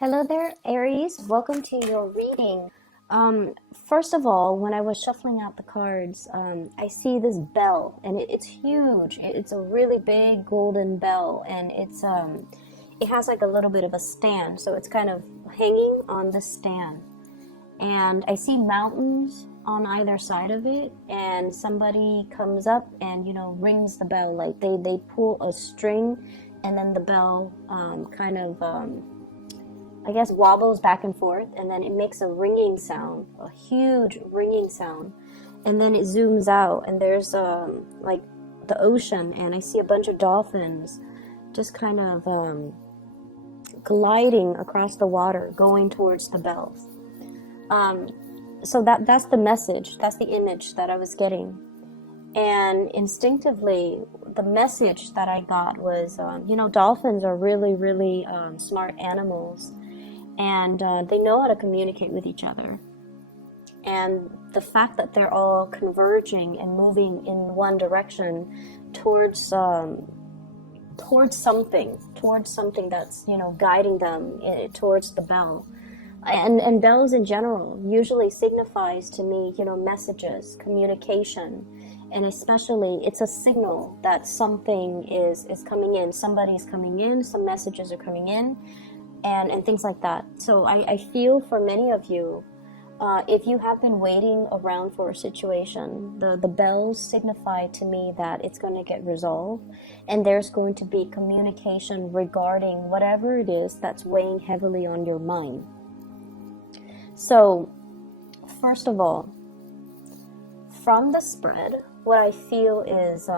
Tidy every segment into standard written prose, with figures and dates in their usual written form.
Hello there, Aries. Welcome to your reading. First of all, when I was shuffling out the cards, I see this bell, and it's huge. It's a really big golden bell, and it has like a little bit of a stand, so it's kind of hanging on the stand. And I see mountains on either side of it, and somebody comes up and rings the bell, like they pull a string, and then the bell I guess wobbles back and forth, and then it makes a ringing sound, a huge ringing sound, and then it zooms out, and there's like the ocean, and I see a bunch of dolphins just kind of gliding across the water, going towards the bells. So that's the message, that's the image that I was getting. And instinctively, the message that I got was, dolphins are really, really smart animals, and they know how to communicate with each other. And the fact that they're all converging and moving in one direction towards something that's guiding them towards the bell. And bells in general usually signifies to me messages, communication, and especially it's a signal that something is coming in, somebody's coming in, some messages are coming in, and things like that. So I feel for many of you, if you have been waiting around for a situation, the bells signify to me that it's going to get resolved, and there's going to be communication regarding whatever it is that's weighing heavily on your mind. So, first of all, from the spread, what I feel is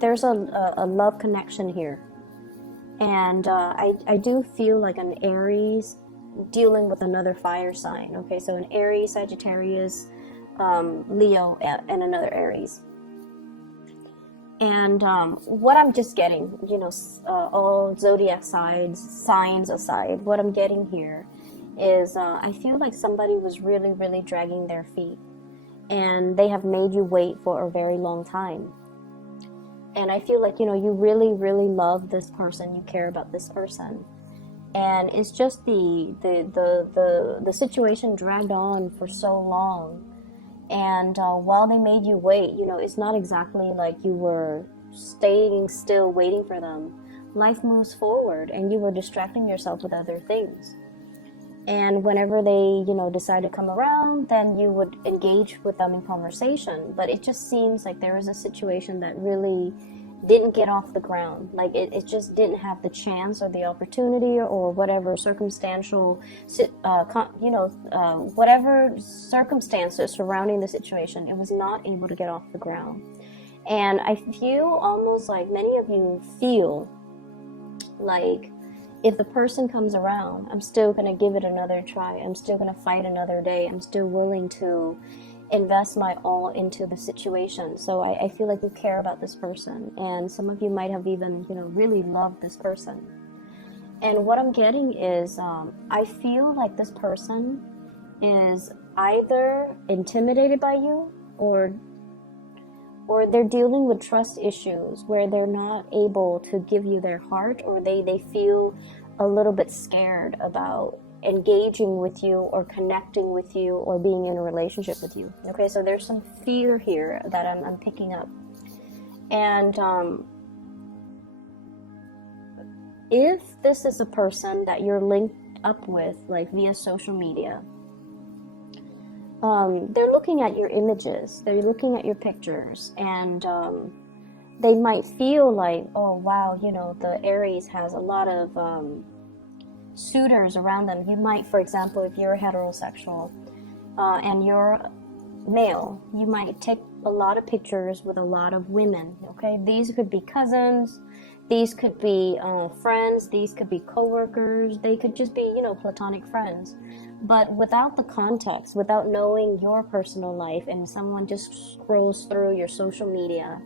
there's a love connection here. And I do feel like an Aries dealing with another fire sign. Okay, so an Aries, Sagittarius, Leo, and another Aries. And what I'm just getting, all zodiac signs aside, what I'm getting here is I feel like somebody was really, really dragging their feet, and they have made you wait for a very long time. And I feel like, you really, really love this person, you care about this person. And it's just the situation dragged on for so long. And while they made you wait, it's not exactly like you were staying still waiting for them. Life moves forward, and you were distracting yourself with other things. And whenever they, decide to come around, then you would engage with them in conversation. But it just seems like there was a situation that really didn't get off the ground. Like it just didn't have the chance or the opportunity or whatever circumstantial, whatever circumstances surrounding the situation, it was not able to get off the ground. And I feel almost like many of you feel like, if the person comes around, I'm still going to give it another try. I'm still going to fight another day. I'm still willing to invest my all into the situation. So I feel like you care about this person. And some of you might have even, really loved this person. And what I'm getting is I feel like this person is either intimidated by you or they're dealing with trust issues where they're not able to give you their heart, or they feel a little bit scared about engaging with you or connecting with you or being in a relationship with you. Okay, so there's some fear here that I'm picking up. And if this is a person that you're linked up with, like via social media, they're looking at your images, they're looking at your pictures, and they might feel like, oh wow, the Aries has a lot of suitors around them. You might, for example, if you're heterosexual and you're male, you might take a lot of pictures with a lot of women. Okay, these could be cousins, these could be friends, these could be co-workers, they could just be platonic friends. But without the context, without knowing your personal life, and someone just scrolls through your social media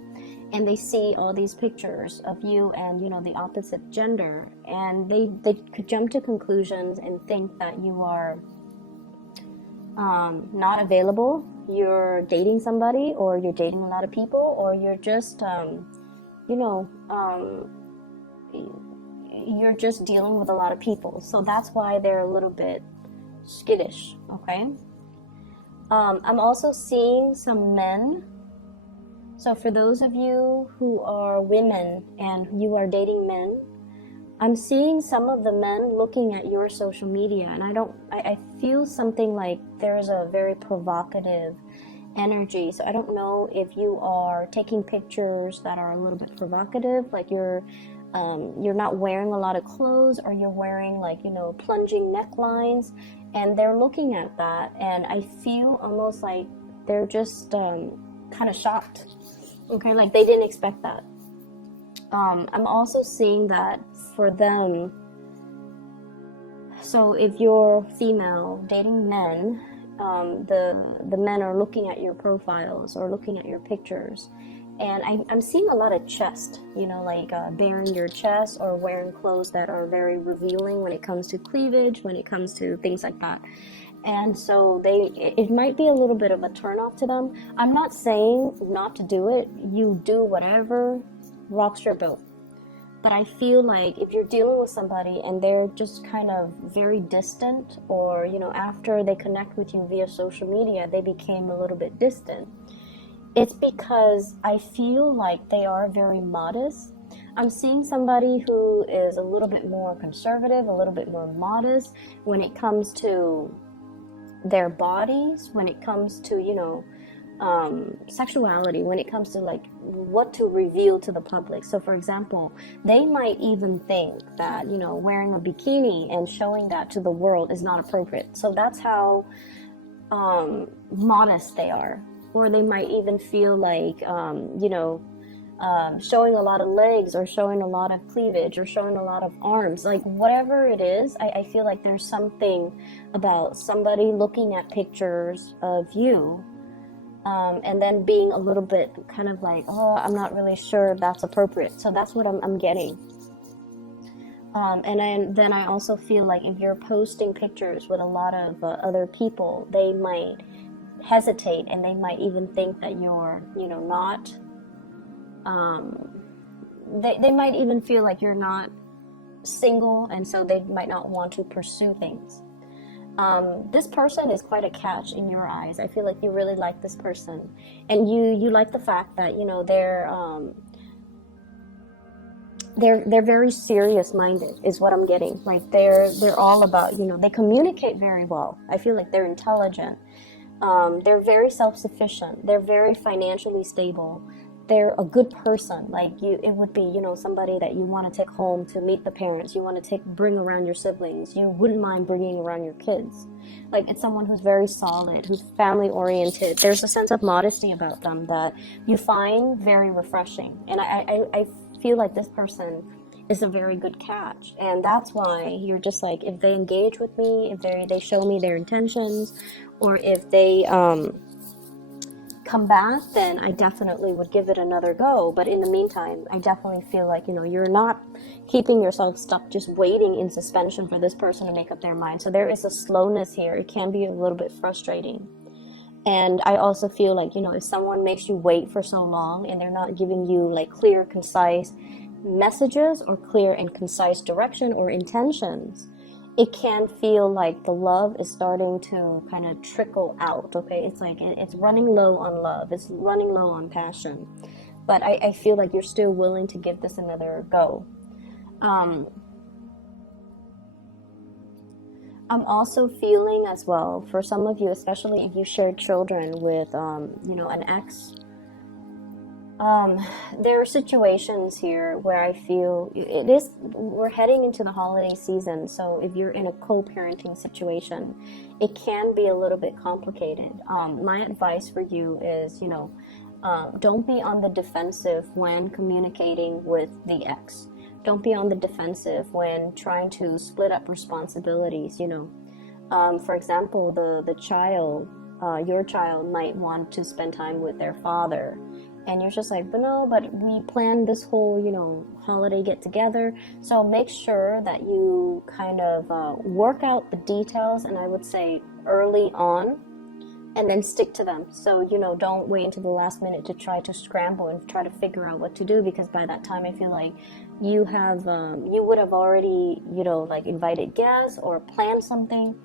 and they see all these pictures of you and the opposite gender, and they could jump to conclusions and think that you are not available, you're dating somebody, or you're dating a lot of people, or you're just you're just dealing with a lot of people. So that's why they're a little bit skittish, okay? I'm also seeing some men. So for those of you who are women and you are dating men, I'm seeing some of the men looking at your social media, and I feel something like there's a very provocative energy. So I don't know if you are taking pictures that are a little bit provocative, like you're not wearing a lot of clothes, or you're wearing like, you know, plunging necklines, and they're looking at that, and I feel almost like they're just kind of shocked, okay, like they didn't expect that. I'm also seeing that for them. So if you're female dating men, the men are looking at your profiles or looking at your pictures, and I'm seeing a lot of chest, you know, like baring your chest or wearing clothes that are very revealing when it comes to cleavage, when it comes to things like that. And so it might be a little bit of a turnoff to them. I'm not saying not to do it. You do whatever rocks your boat. But I feel like if you're dealing with somebody and they're just kind of very distant, or, you know, after they connect with you via social media, they became a little bit distant, it's because I feel like they are very modest. I'm seeing somebody who is a little bit more conservative, a little bit more modest when it comes to their bodies, when it comes to, you know, sexuality, when it comes to like what to reveal to the public. So for example, they might even think that, you know, wearing a bikini and showing that to the world is not appropriate. So that's how modest they are. Or they might even feel like, you know, showing a lot of legs, or showing a lot of cleavage, or showing a lot of arms, like whatever it is, I feel like there's something about somebody looking at pictures of you, and then being a little bit kind of like, oh, I'm not really sure if that's appropriate. So that's what I'm getting. And then I also feel like if you're posting pictures with a lot of other people, they might hesitate, and they might even think that you're, you know, not, they might even feel like you're not single, and so they might not want to pursue things. This person is quite a catch in your eyes. I feel like you really like this person, and you like the fact that, you know, they're very serious minded is what I'm getting. Like they're all about, you know, they communicate very well. I feel like they're intelligent. They're very self-sufficient. They're very financially stable. They're a good person. Like it would be, you know, somebody that you want to take home to meet the parents. You want to bring around your siblings. You wouldn't mind bringing around your kids. Like it's someone who's very solid, who's family oriented. There's a sense of modesty about them that you find very refreshing. And I feel like this person is a very good catch, and that's why you're just like, if they engage with me, if they show me their intentions, or if they come back, then I definitely would give it another go. But in the meantime, I definitely feel like, you know, you're not keeping yourself stuck just waiting in suspension for this person to make up their mind. So there is a slowness here. It can be a little bit frustrating. And I also feel like, you know, if someone makes you wait for so long and they're not giving you like clear, concise messages or clear and concise direction or intentions, it can feel like the love is starting to kind of trickle out, okay? It's like it's running low on love. It's running low on passion. But I feel like you're still willing to give this another go. I'm also feeling as well, for some of you, especially if you share children with, you know, an ex, there are situations here where I feel we're heading into the holiday season. So if you're in a co-parenting situation, it can be a little bit complicated. My advice for you is, you know, don't be on the defensive when communicating with the ex. Don't be on the defensive when trying to split up responsibilities, you know. For example, the child, your child might want to spend time with their father. And you're just like, but no, but we planned this whole, you know, holiday get together. So make sure that you kind of work out the details. And I would say early on, and then stick to them. So, you know, don't wait until the last minute to try to scramble and try to figure out what to do, because by that time I feel like you have you would have already, you know, like invited guests or planned something,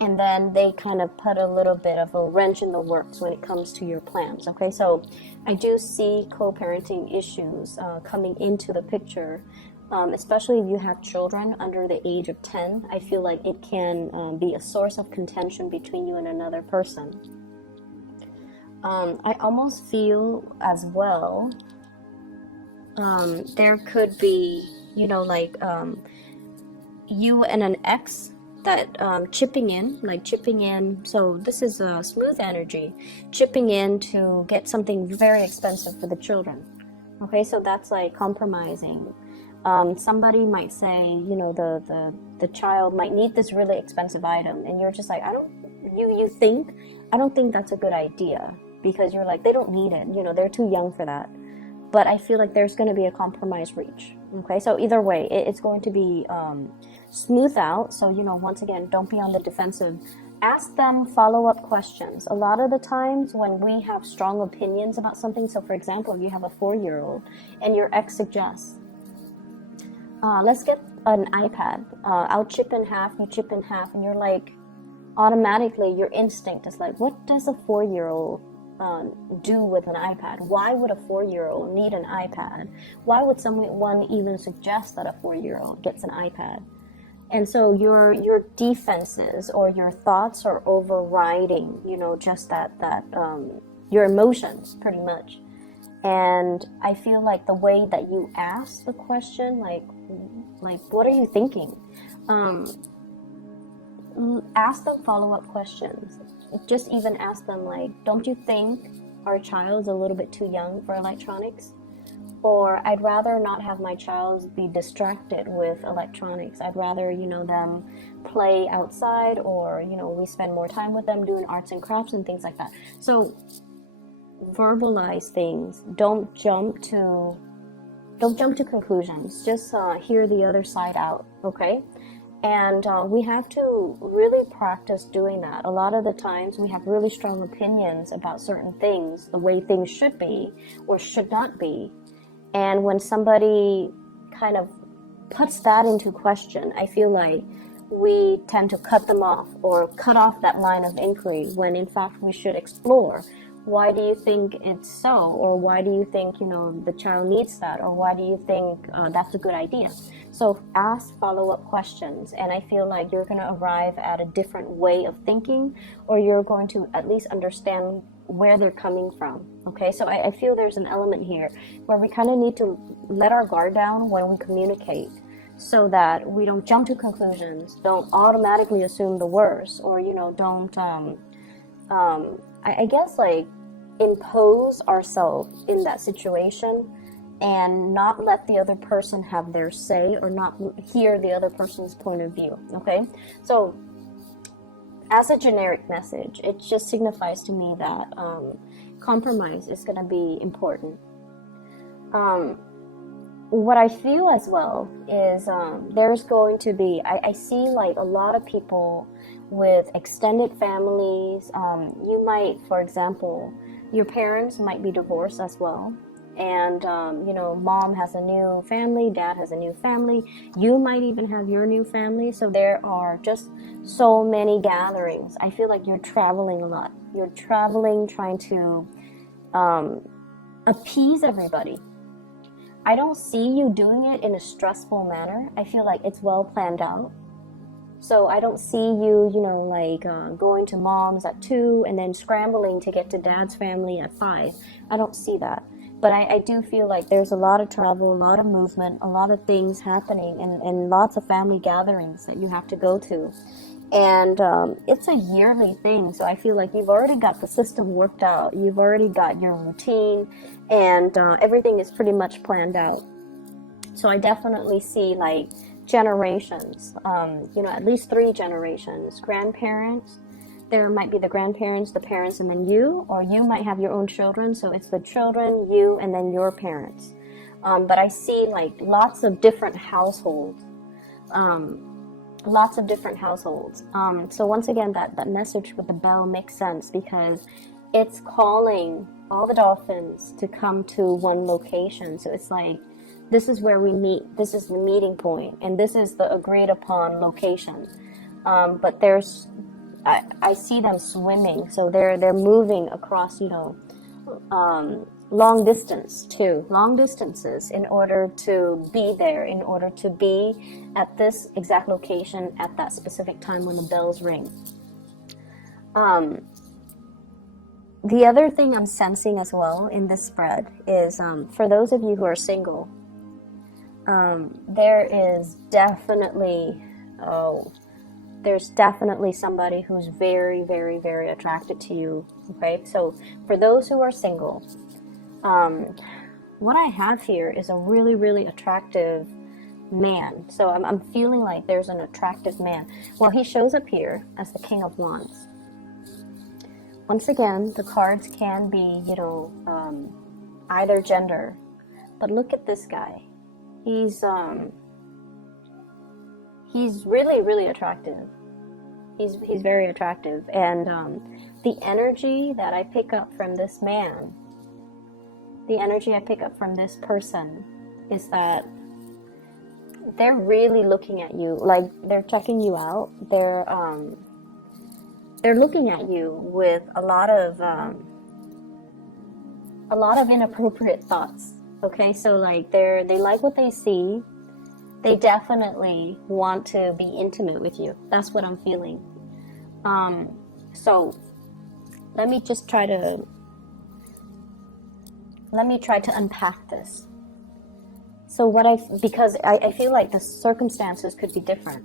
and then they kind of put a little bit of a wrench in the works when it comes to your plans. Okay, so I do see co-parenting issues coming into the picture, especially if you have children under the age of 10. I feel like it can be a source of contention between you and another person. I almost feel as well there could be, you know, like you and an ex that chipping in. So this is a smooth energy, chipping in to get something very expensive for the children. Okay, so that's like compromising. Somebody might say, you know, the child might need this really expensive item, and you're just like, I don't think that's a good idea, because you're like, they don't need it, you know, they're too young for that. But I feel like there's going to be a compromise reach. Okay, so either way, it's going to be smooth out. So, you know, once again, don't be on the defensive. Ask them follow-up questions. A lot of the times when we have strong opinions about something, so for example, if you have a 4-year-old and your ex suggests, let's get an iPad. I'll chip in half, you chip in half, and you're like, automatically your instinct is like, what does a 4-year-old do with an iPad? Why would a 4-year-old need an iPad? Why would someone even suggest that a 4-year-old gets an iPad? And so your defenses or your thoughts are overriding, you know, just that your emotions pretty much. And I feel like the way that you ask the question, like what are you thinking? Ask them follow-up questions. Just even ask them like, don't you think our child's a little bit too young for electronics? Or I'd rather not have my child be distracted with electronics. I'd rather, you know, them play outside, or, you know, we spend more time with them doing arts and crafts and things like that. So verbalize things. Don't jump to conclusions. Just hear the other side out, okay? And we have to really practice doing that. A lot of the times we have really strong opinions about certain things, the way things should be or should not be. And when somebody kind of puts that into question, I feel like we tend to cut them off or cut off that line of inquiry, when in fact we should explore. Why do you think it's so? Or why do you think, you know, the child needs that? Or why do you think that's a good idea? So ask follow-up questions, and I feel like you're going to arrive at a different way of thinking, or you're going to at least understand where they're coming from. Okay, so I feel there's an element here where we kind of need to let our guard down when we communicate, so that we don't jump to conclusions, don't automatically assume the worst, or, you know, don't I guess like impose ourselves in that situation and not let the other person have their say, or not hear the other person's point of view. Okay, so as a generic message, it just signifies to me that compromise is going to be important. What I feel as well is there's going to be, I see like a lot of people with extended families. You might, for example, your parents might be divorced as well. And, you know, mom has a new family, dad has a new family. You might even have your new family. So there are just so many gatherings. I feel like you're traveling a lot. You're traveling, trying to appease everybody. I don't see you doing it in a stressful manner. I feel like it's well planned out. So I don't see you, you know, like going to mom's at 2 and then scrambling to get to dad's family at 5. I don't see that. But I do feel like there's a lot of travel, a lot of movement, a lot of things happening, and lots of family gatherings that you have to go to. And it's a yearly thing, so I feel like you've already got the system worked out. You've already got your routine, and everything is pretty much planned out. So I definitely see like generations, you know, at least 3 generations, grandparents. There might be the grandparents, the parents, and then you, or you might have your own children. So it's the children, you, and then your parents. But I see like lots of different households. lots of different households. So once again, that message with the bell makes sense because it's calling all the dolphins to come to one location. So it's like, this is where we meet. This is the meeting point, and this is the agreed upon location. But I see them swimming, so they're moving across, long distances in order to be there, in order to be at this exact location at that specific time when the bells ring. The other thing I'm sensing as well in this spread is for those of you who are single, there's definitely somebody who's very, very, very attracted to you. Okay, so for those who are single, what I have here is a really, really attractive man. So I'm feeling like there's an attractive man. Well, he shows up here as the King of Wands. Once again, the cards can be, either gender. But look at this guy. He's really, really attractive. He's very attractive. And the energy that I pick up from this man, the energy I pick up from this person is that they're really looking at you, like they're checking you out. They're looking at you with a lot of inappropriate thoughts. Okay, so like they like what they see. They definitely want to be intimate with you. That's what I'm feeling. So let me try to unpack this. So because I feel like the circumstances could be different.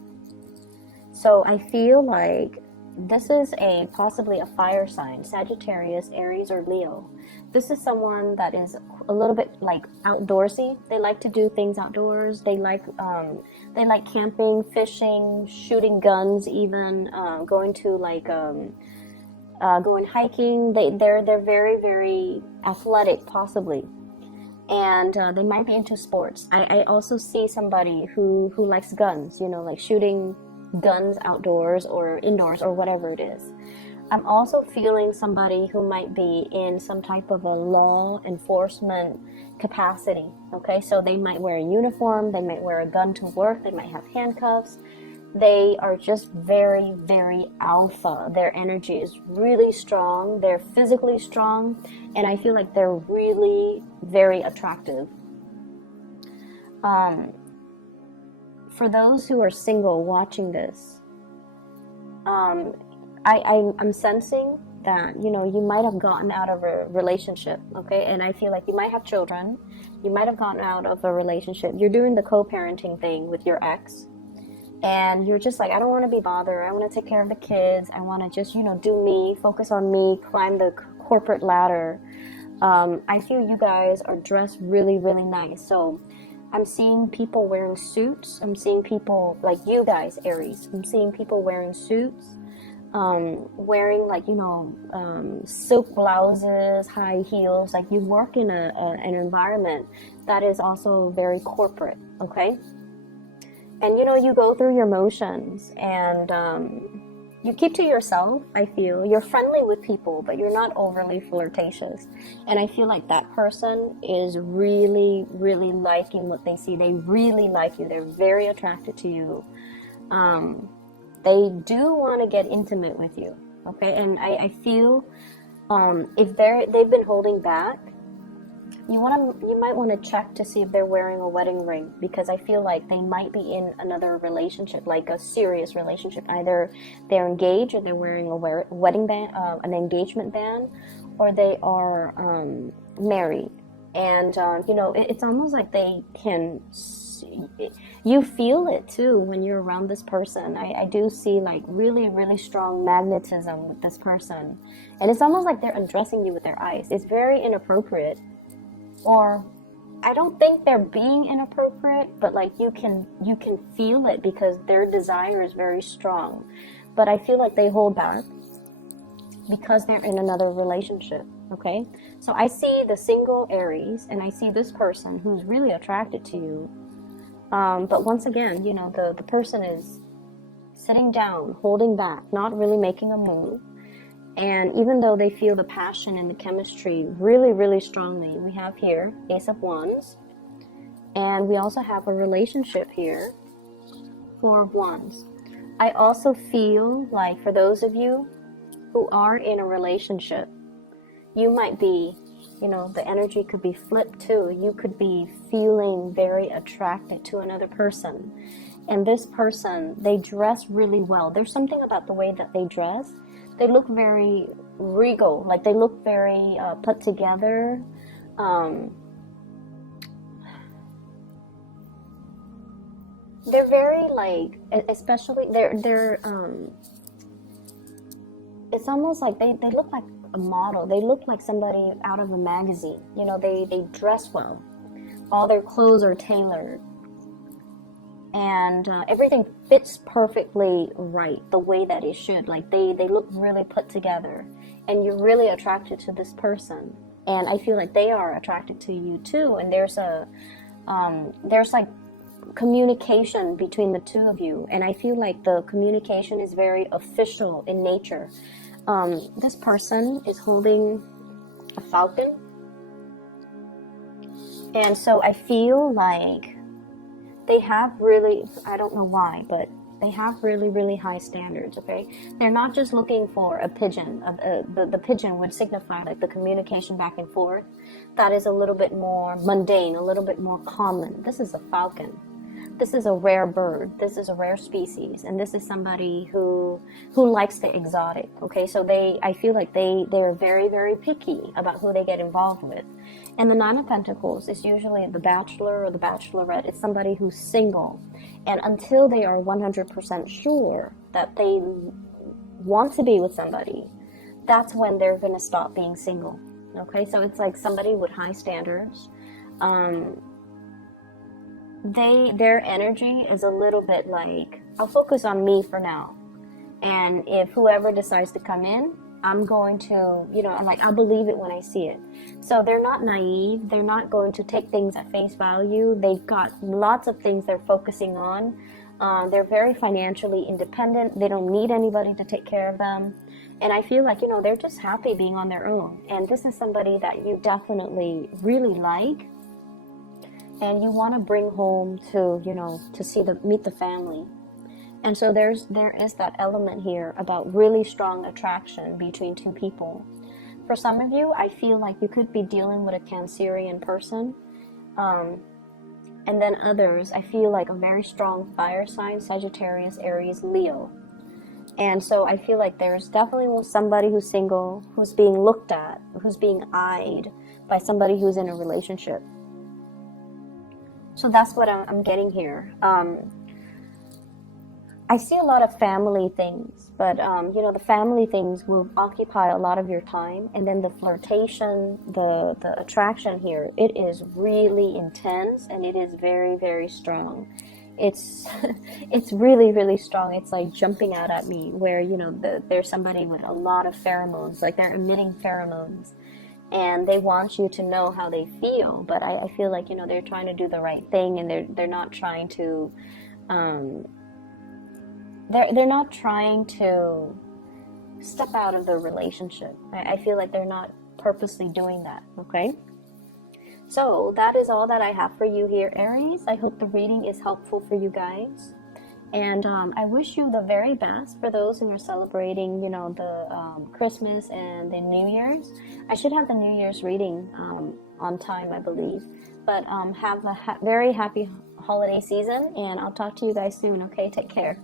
So I feel like this is possibly a fire sign, Sagittarius, Aries, or Leo. This is someone that is a little bit like outdoorsy. They like to do things outdoors. They like camping, fishing, shooting guns, even going to going hiking. They're very, very athletic, possibly, and they might be into sports. I also see somebody who likes guns. Like shooting guns outdoors or indoors or whatever it is. I'm also feeling somebody who might be in some type of a law enforcement capacity. Okay, so they might wear a uniform, they might wear a gun to work, they might have handcuffs. They are just very, very alpha. Their energy is really strong, they're physically strong, and I feel like they're really very attractive. For those who are single watching this, I'm sensing that, you might have gotten out of a relationship, okay? And I feel like you might have children. You might have gotten out of a relationship. You're doing the co-parenting thing with your ex. And you're just like, I don't want to be bothered. I want to take care of the kids. I want to just, do me, focus on me, climb the corporate ladder. I feel you guys are dressed really, really nice. So I'm seeing people wearing suits. I'm seeing people like you guys, Aries. I'm seeing people wearing suits, wearing silk blouses, high heels. Like you work in an environment that is also very corporate, okay? And you go through your motions and you keep to yourself. I feel you're friendly with people, but you're not overly flirtatious. And I feel like that person is really, really liking what they see. They really like you. They're very attracted to you. They do want to get intimate with you. Okay, and I feel if they've been holding back, you might want to check to see if they're wearing a wedding ring, because I feel like they might be in another relationship, like a serious relationship. Either they're engaged, or they're wearing a wedding band, an engagement band, or they are married. And it's almost like they can. You feel it too when you're around this person. I do see like really, really strong magnetism with this person, and it's almost like they're undressing you with their eyes. It's very inappropriate. Or I don't think they're being inappropriate, but like you can feel it because their desire is very strong. But I feel like they hold back because they're in another relationship, okay? So I see the single Aries, and I see this person who's really attracted to you. But once again, the person is sitting down, holding back, not really making a move. And even though they feel the passion and the chemistry really, really strongly, we have here Ace of Wands. And we also have a relationship here, Four of Wands. I also feel like for those of you who are in a relationship, you might be, you know, the energy could be flipped too. You could be feeling very attracted to another person. And this person, they dress really well. There's something about the way that they dress. They look very regal, like they look very put together. They're very like, especially they're it's almost like they look like a model. They look like somebody out of a magazine. You know, they dress well. All their clothes are tailored. And everything fits perfectly right, the way that it should. Like they look really put together. And you're really attracted to this person. And I feel like they are attracted to you too. And there's like communication between the two of you. And I feel like the communication is very official in nature. This person is holding a falcon. And so I feel like they have really, I don't know why, but they have really, really high standards, okay? They're not just looking for a pigeon. The pigeon would signify like the communication back and forth. That is a little bit more mundane, a little bit more common. This is a falcon. This is a rare bird. This is a rare species. And this is somebody who likes the exotic, okay? So I feel like they're very, very picky about who they get involved with. And the Nine of Pentacles is usually the bachelor or the bachelorette. It's somebody who's single. And until they are 100% sure that they want to be with somebody, that's when they're going to stop being single. Okay, so it's like somebody with high standards. Their energy is a little bit like, I'll focus on me for now. And if whoever decides to come in, I'm going to, you know, like I'll believe it when I see it. So they're not naive. They're not going to take things at face value. They've got lots of things they're focusing on. They're very financially independent. They don't need anybody to take care of them. And I feel like, you know, they're just happy being on their own. And this is somebody that you definitely really like. And you want to bring home to, you know, to meet the family. And so there is that element here about really strong attraction between two people. For some of you, I feel like you could be dealing with a Cancerian person. And then others, I feel like a very strong fire sign, Sagittarius, Aries, Leo. And so I feel like there's definitely somebody who's single, who's being looked at, who's being eyed by somebody who's in a relationship. So that's what I'm getting here. I see a lot of family things, but you know, the family things will occupy a lot of your time, and then the flirtation, the attraction here, it is really intense, and it is very, very strong. It's really, really strong. It's like jumping out at me, where, you know, there's somebody with a lot of pheromones, like they're emitting pheromones, and they want you to know how they feel. But I feel like, you know, they're trying to do the right thing, and they're not trying to. They're not trying to step out of the relationship. I feel like they're not purposely doing that, okay? So that is all that I have for you here, Aries. I hope the reading is helpful for you guys. And I wish you the very best for those who are celebrating, you know, the Christmas and the New Year's. I should have the New Year's reading on time, I believe. But have a very happy holiday season, and I'll talk to you guys soon, okay? Take care.